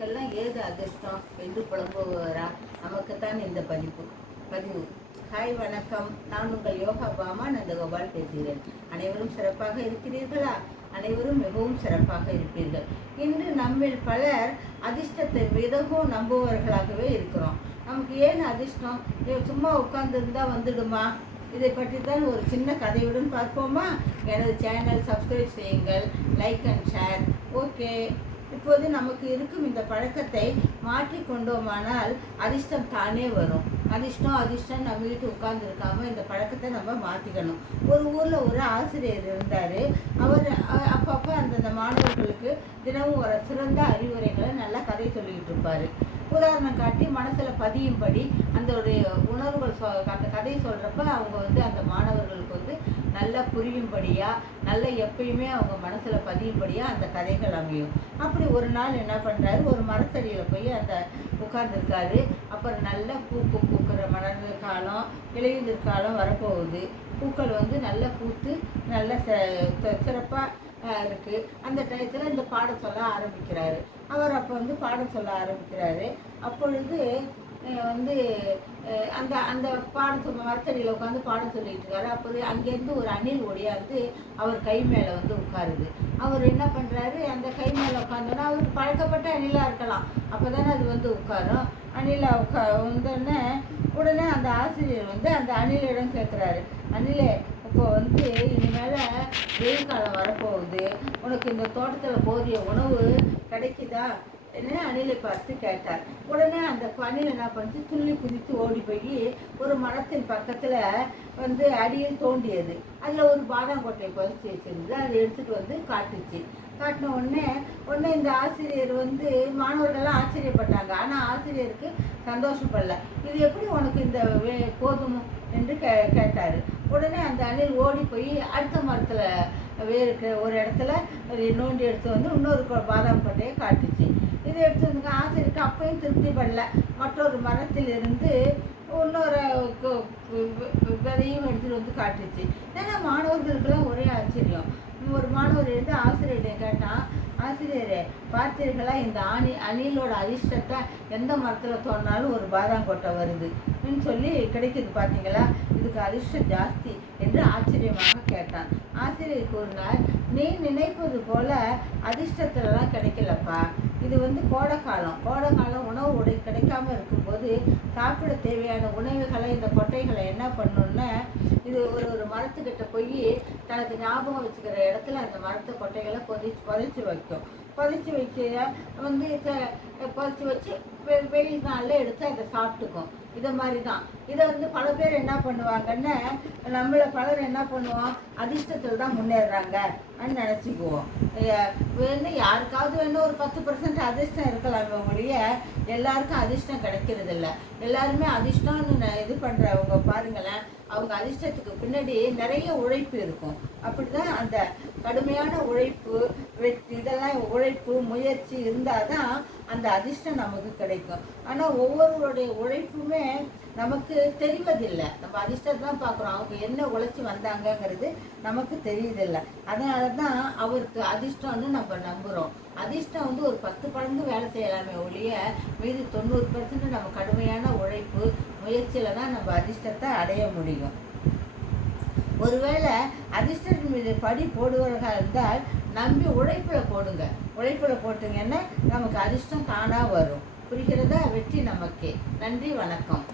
நமக்கெல்லாம் ஏது அதிர்ஷ்டம் என்று புலம்புவரா? நமக்குத்தான் இந்த பதிவு. ஹாய், வணக்கம். நான் உங்கள் யோகா பாமா நந்தகோபால் பேசுகிறேன். அனைவரும் சிறப்பாக இருக்கிறீர்களா? அனைவரும் மிகவும் சிறப்பாக இருப்பீர்கள். இன்று நம்மில் பலர் அதிர்ஷ்டத்தை மிகவும் நம்புவவர்களாகவே இருக்கிறோம். நமக்கு ஏன் அதிர்ஷ்டம்? சும்மா உட்கார்ந்துருந்தா வந்துடுமா? இதை பற்றி தான் ஒரு சின்ன கதையுடன் பார்ப்போமா? எனது சேனல் சப்ஸ்கிரைப் செய்யுங்கள், லைக் அண்ட் ஷேர். ஓகே, இப்போது நமக்கு இருக்கும் இந்த பழக்கத்தை மாற்றி கொண்டோமானால் அதிர்ஷ்டம் தானே வரும். அதிர்ஷ்டம் நம்ம வீட்டு உட்கார்ந்துருக்காம இந்த பழக்கத்தை நம்ம மாற்றிக்கணும். ஒரு ஊரில் ஒரு ஆசிரியர் இருந்தார். அவர் அப்பப்போ அந்தந்த மாணவர்களுக்கு தினமும் ஒரு சிறந்த அறிவுரைகளை நல்லா கதை சொல்லிக்கிட்டு இருப்பார். உதாரணம் காட்டி மனசில் பதியும்படி அதோடைய உணர்வுகள் அந்த கதையை சொல்கிறப்ப அவங்க அந்த மாணவர்களுக்கு நல்லா புரியும்படியாக, நல்லா எப்பயுமே அவங்க மனசில் பதியும்படியாக அந்த கதைகள் அமையும். அப்படி ஒரு நாள் என்ன பண்ணுறாரு, ஒரு மரத்தடியில் போய் உட்கார்ந்துருக்காரு. அப்புறம் நல்ல பூக்கிற மலர் காலம், இலையுதிர் காலம் வரப்போகுது. பூக்கள் நல்லா பூத்து நல்ல சிறப்பாக இருக்குது. அந்த டயத்தில் இந்த பாடம் சொல்ல ஆரம்பிக்கிறாரு. அவர் அப்போ பாடம் சொல்ல ஆரம்பிக்கிறாரு. அப்பொழுது அந்த அந்த பாடம் மரத்தடியில் உட்காந்து பாடம் சொல்லிட்டு இருக்காரு. அப்போது அங்கேருந்து ஒரு அணில் ஓடியாந்து அவர் கை மேலே உட்காருது. அவர் என்ன பண்ணுறாரு, அந்த கை மேலே உட்காந்தோன்னா அவருக்கு பழக்கப்பட்ட அணிலாக இருக்கலாம். அப்போ தானே அது உட்காரும். அணிலாக வந்தோடனே உடனே அந்த ஆசிரியர் அந்த அணிலிடம் கேட்குறாரு, அணிலே, இப்போ இனிமேல் வெயில் காலம் வரப்போகுது, உனக்கு இந்த தோட்டத்தில் போதிய உணவு கிடைக்குதா என்ன அணிலை பார்த்து கேட்டார். உடனே அந்த அணில் என்ன பண்ணிச்சு, துள்ளி குதித்து ஓடி போய் ஒரு மரத்தின் பக்கத்தில் அடியில் தோண்டியது. அதில் ஒரு பாதாங்கொட்டையை பதிச்சு வச்சிருந்து அதை எடுத்துகிட்டு காட்டுச்சு. காட்டின உடனே இந்த ஆசிரியர் மாணவர்கள்லாம் ஆச்சரியப்பட்டாங்க. ஆனால் ஆசிரியருக்கு சந்தோஷப்படல. இது எப்படி உனக்கு இந்த போதும் என்று கேட்டார். உடனே அந்த அணில் ஓடி போய் அடுத்த மரத்தில் வேறு ஒரு இடத்துல நோண்டி எடுத்து இன்னொரு பாதாம் கொட்டையை காட்டுச்சு. இதை எடுத்து ஆசிரியருக்கு அப்பையும் திருப்தி படல. மற்றொரு மரத்தில் இருந்து இன்னொரு விதையும் எடுத்துகிட்டு காட்டுச்சு. ஏன்னா மாணவர்களுக்கெல்லாம் ஒரே ஆச்சரியம். ஒரு மாணவர் இருந்து ஆசிரியர்கிட்ட கேட்டான், ஆசிரியரே, பார்த்தீர்களா, இந்த அணிலோட அதிர்ஷ்டத்தை எந்த மரத்தில் தோணினாலும் ஒரு பாதாங்கொட்டை வருதுன்னு சொல்லி கிடைக்குது, பார்த்தீங்களா, இதுக்கு அதிர்ஷ்டம் ஜாஸ்தி என்று ஆச்சரியமாக கேட்டான். ஆசிரியர் கூறினார், நீ நினைப்பது போல அதிர்ஷ்டத்துலலாம் கிடைக்கலப்பா. இது கோடைக்காலம் உணவு கிடைக்காம இருக்கும்போது சாப்பிட தேவையான உணவுகளை இந்த கொட்டைகளை என்ன பண்ணணும்னா, இது ஒரு மரத்துக்கிட்ட போய் தனக்கு ஞாபகம் வச்சுக்கிற இடத்துல அந்த மரத்தை கொட்டைகளை புதைச்சி வைக்கும். புதைச்சி வச்சு வெயில் நாளில் எடுத்து அதை சாப்பிட்டுக்கும். இதை மாதிரி தான் இதை பல பேர் என்ன பண்ணுவாங்கன்னா, நம்மளை பலர் என்ன பண்ணுவோம், அதிர்ஷ்டத்தில் தான் முன்னேறாங்க அப்படின்னு நினச்சிக்குவோம். யாருக்காவது ஒரு 10% அதிர்ஷ்டம் இருக்கலாமே ஒழிய எல்லாருக்கும் அதிர்ஷ்டம் கிடைக்கிறது இல்லை. எல்லாருமே அதிர்ஷ்டம்னு இது பண்ணுறவங்க பாருங்களேன், அவங்க அதிர்ஷ்டத்துக்கு பின்னாடி நிறைய உழைப்பு இருக்கும். அப்படி தான் அந்த கடுமையான உழைப்பு, உழைப்பு முயற்சி இருந்தால் தான் அந்த அதிர்ஷ்டம் நமக்கு கிடைக்கும். ஆனால் ஒவ்வொருவருடைய உழைப்புமே நமக்கு தெரிவதில்லை. நம்ம அதிர்ஷ்டத்தை தான் பார்க்குறோம், அவங்க என்ன உழைச்சி வந்தாங்கங்கிறது நமக்கு தெரியுதில்லை. அதனால தான் அவருக்கு அதிர்ஷ்டம்னு நம்ம நம்புகிறோம். அதிர்ஷ்டம் ஒரு 10 மடங்கு வேலை செய்யலாமே ஒழிய மீது 90% நம்ம கடுமையான உழைப்பு முயற்சியில் தான் நம்ம அதிர்ஷ்டத்தை அடைய முடியும். ஒருவேளை அதிர்ஷ்டத்தின் மீது படி போடுவவர்கள் இருந்தால் நம்பி உழைப்பில் போட்டுங்கன்னா நமக்கு அதிர்ஷ்டம் தானாக வரும். புரிகிறதா? வெற்றி நமக்கே. நன்றி, வணக்கம்.